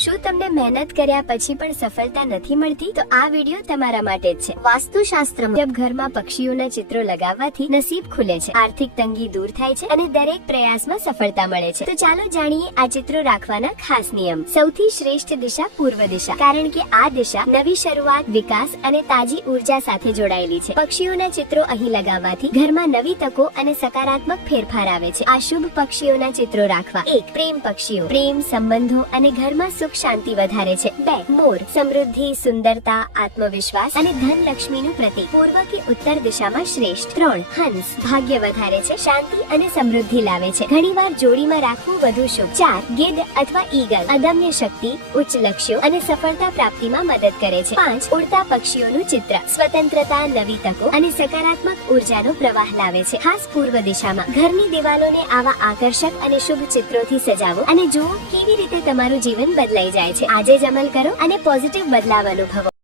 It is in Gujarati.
શું તમને મહેનત કર્યા પછી પણ સફળતા નથી મળતી? તો આ વિડિયો તમારા માટે જ છે। વાસ્તુશાસ્ત્ર મુજબ ઘરમાં પક્ષીઓના ચિત્રો લગાવવાથી નસીબ ખુલે છે, આર્થિક તંગી દૂર થાય છે અને દરેક પ્રયાસમાં સફળતા મળે છે। તો ચાલો જાણીએ આ ચિત્રો રાખવાના ખાસ નિયમ। સૌથી શ્રેષ્ઠ દિશા પૂર્વ દિશા, કારણ કે આ દિશા નવી શરૂઆત, વિકાસ અને તાજી ઉર્જા સાથે જોડાયેલી છે। પક્ષીઓના ચિત્રો અહીં લગાવવાથી ઘરમાં નવી તકો અને સકારાત્મક ફેરફાર આવે છે। આ શુભ પક્ષીઓના ચિત્રો રાખવા। 1. પ્રેમ પક્ષીઓ, પ્રેમ, સંબંધો અને ઘરમાં સુખ શાંતિ વધારે છે। 2. મોર, સમૃદ્ધિ, સુંદરતા, આત્મવિશ્વાસ અને ધન લક્ષ્મીનું પ્રતીક, પૂર્વ કે ઉત્તર દિશામાં શ્રેષ્ઠ। 3. હંસ, ભાગ્ય વધારે છે, શાંતિ અને સમૃદ્ધિ લાવે છે, ઘણીવાર જોડીમાં રાખવું વધુ શુભ। 4. ગિદ્ધ અથવા ઈગલ, અદમ્ય શક્તિ, ઉચ્ચ લક્ષ્યો અને સફળતા પ્રાપ્તિમાં મદદ કરે છે। 5. ઉડતા પક્ષીઓનું ચિત્ર, સ્વતંત્રતા, નવી તકો અને સકારાત્મક ઉર્જાનો પ્રવાહ લાવે છે, ખાસ પૂર્વ દિશામાં। ઘરની દિવાલોને આવા આકર્ષક અને શુભ ચિત્રોથી સજાવો અને જુઓ કેવી રીતે તમારું જીવન બદલાઈ જાય છે। આજે જ અમલ કરો અને પોઝિટિવ બદલાવ અનુભવો।